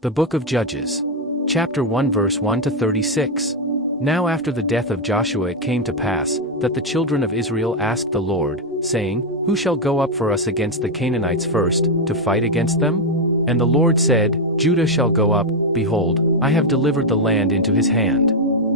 The Book of Judges. Chapter 1 verse 1 to 36. Now after the death of Joshua it came to pass, that the children of Israel asked the Lord, saying, Who shall go up for us against the Canaanites first, to fight against them? And the Lord said, Judah shall go up, behold, I have delivered the land into his hand.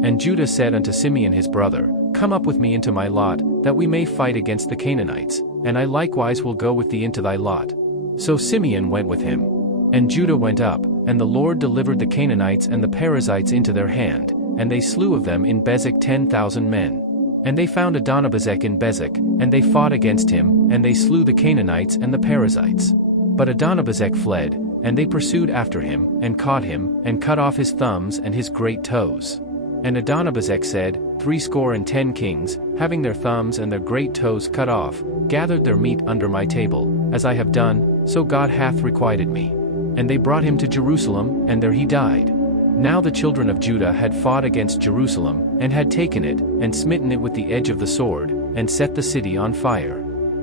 And Judah said unto Simeon his brother, Come up with me into my lot, that we may fight against the Canaanites, and I likewise will go with thee into thy lot. So Simeon went with him. And Judah went up, and the Lord delivered the Canaanites and the Perizzites into their hand, and they slew of them in Bezek 10,000 men. And they found Adonibezek in Bezek, and they fought against him, and they slew the Canaanites and the Perizzites. But Adonibezek fled, and they pursued after him, and caught him, and cut off his thumbs and his great toes. And Adonibezek said, 70 kings, having their thumbs and their great toes cut off, gathered their meat under my table, as I have done, so God hath requited me. And they brought him to Jerusalem, and there he died. Now the children of Judah had fought against Jerusalem, and had taken it, and smitten it with the edge of the sword, and set the city on fire.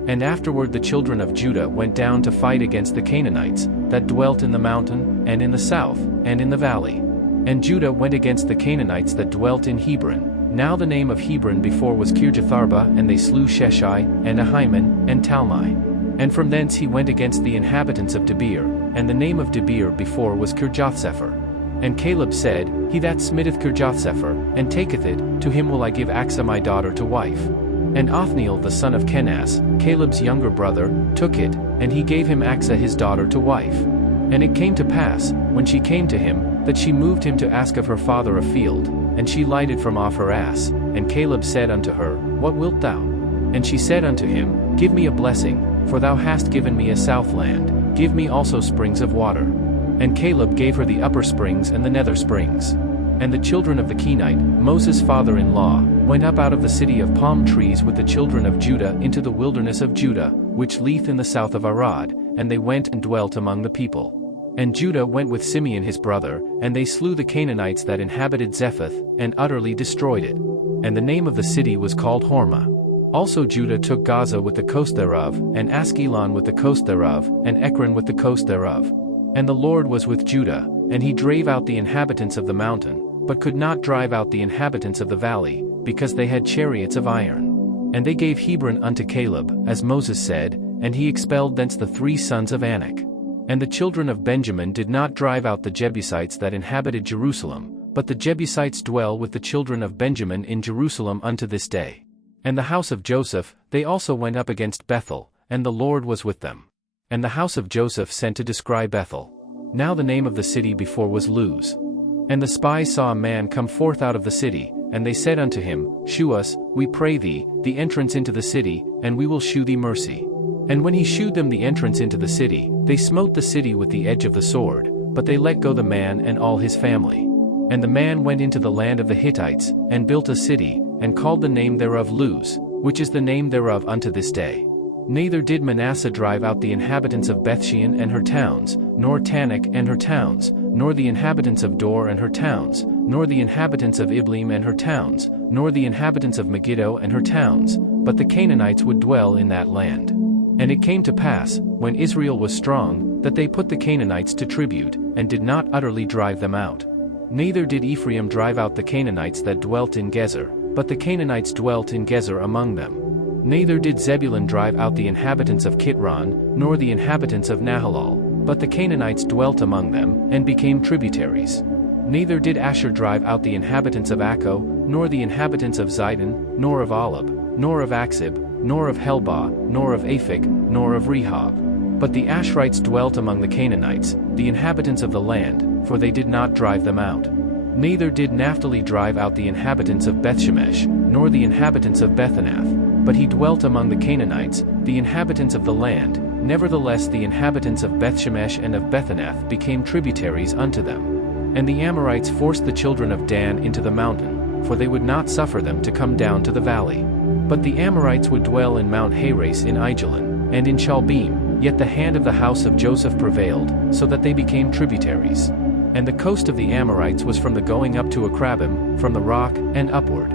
And afterward the children of Judah went down to fight against the Canaanites, that dwelt in the mountain, and in the south, and in the valley. And Judah went against the Canaanites that dwelt in Hebron. Now the name of Hebron before was Kirjatharba, and they slew Sheshai, and Ahiman, and Talmai. And from thence he went against the inhabitants of Debir, and the name of Debir before was Kirjathsepher. And Caleb said, He that smitteth Kirjathsepher, and taketh it, to him will I give Achsah my daughter to wife. And Othniel the son of Kenaz, Caleb's younger brother, took it, and he gave him Achsah his daughter to wife. And it came to pass, when she came to him, that she moved him to ask of her father a field, and she lighted from off her ass. And Caleb said unto her, What wilt thou? And she said unto him, Give me a blessing, for thou hast given me a south land, give me also springs of water. And Caleb gave her the upper springs and the nether springs. And the children of the Kenite, Moses' father-in-law, went up out of the city of palm trees with the children of Judah into the wilderness of Judah, which lieth in the south of Arad, and they went and dwelt among the people. And Judah went with Simeon his brother, and they slew the Canaanites that inhabited Zephath, and utterly destroyed it. And the name of the city was called Hormah. Also Judah took Gaza with the coast thereof, and Askelon with the coast thereof, and Ekron with the coast thereof. And the Lord was with Judah, and he drave out the inhabitants of the mountain, but could not drive out the inhabitants of the valley, because they had chariots of iron. And they gave Hebron unto Caleb, as Moses said, and he expelled thence the 3 sons of Anak. And the children of Benjamin did not drive out the Jebusites that inhabited Jerusalem, but the Jebusites dwell with the children of Benjamin in Jerusalem unto this day. And the house of Joseph, they also went up against Bethel, and the Lord was with them. And the house of Joseph sent to descry Bethel. Now the name of the city before was Luz. And the spies saw a man come forth out of the city, and they said unto him, Shew us, we pray thee, the entrance into the city, and we will shew thee mercy. And when he shewed them the entrance into the city, they smote the city with the edge of the sword, but they let go the man and all his family. And the man went into the land of the Hittites, and built a city, and called the name thereof Luz, which is the name thereof unto this day. Neither did Manasseh drive out the inhabitants of Bethshean and her towns, nor Tanakh and her towns, nor the inhabitants of Dor and her towns, nor the inhabitants of Ibleam and her towns, nor the inhabitants of Megiddo and her towns, but the Canaanites would dwell in that land. And it came to pass, when Israel was strong, that they put the Canaanites to tribute, and did not utterly drive them out. Neither did Ephraim drive out the Canaanites that dwelt in Gezer, but the Canaanites dwelt in Gezer among them. Neither did Zebulun drive out the inhabitants of Kitron, nor the inhabitants of Nahalal, but the Canaanites dwelt among them, and became tributaries. Neither did Asher drive out the inhabitants of Akko, nor the inhabitants of Zidon, nor of Alab, nor of Aksib, nor of Helbah, nor of Aphik, nor of Rehob. But the Asherites dwelt among the Canaanites, the inhabitants of the land, for they did not drive them out. Neither did Naphtali drive out the inhabitants of Bethshemesh, nor the inhabitants of Bethanath, but he dwelt among the Canaanites, the inhabitants of the land. Nevertheless the inhabitants of Bethshemesh and of Bethanath became tributaries unto them. And the Amorites forced the children of Dan into the mountain, for they would not suffer them to come down to the valley. But the Amorites would dwell in Mount Heres in Aijalon, and in Shalbim, yet the hand of the house of Joseph prevailed, so that they became tributaries. And the coast of the Amorites was from the going up to Akrabim, from the rock, and upward.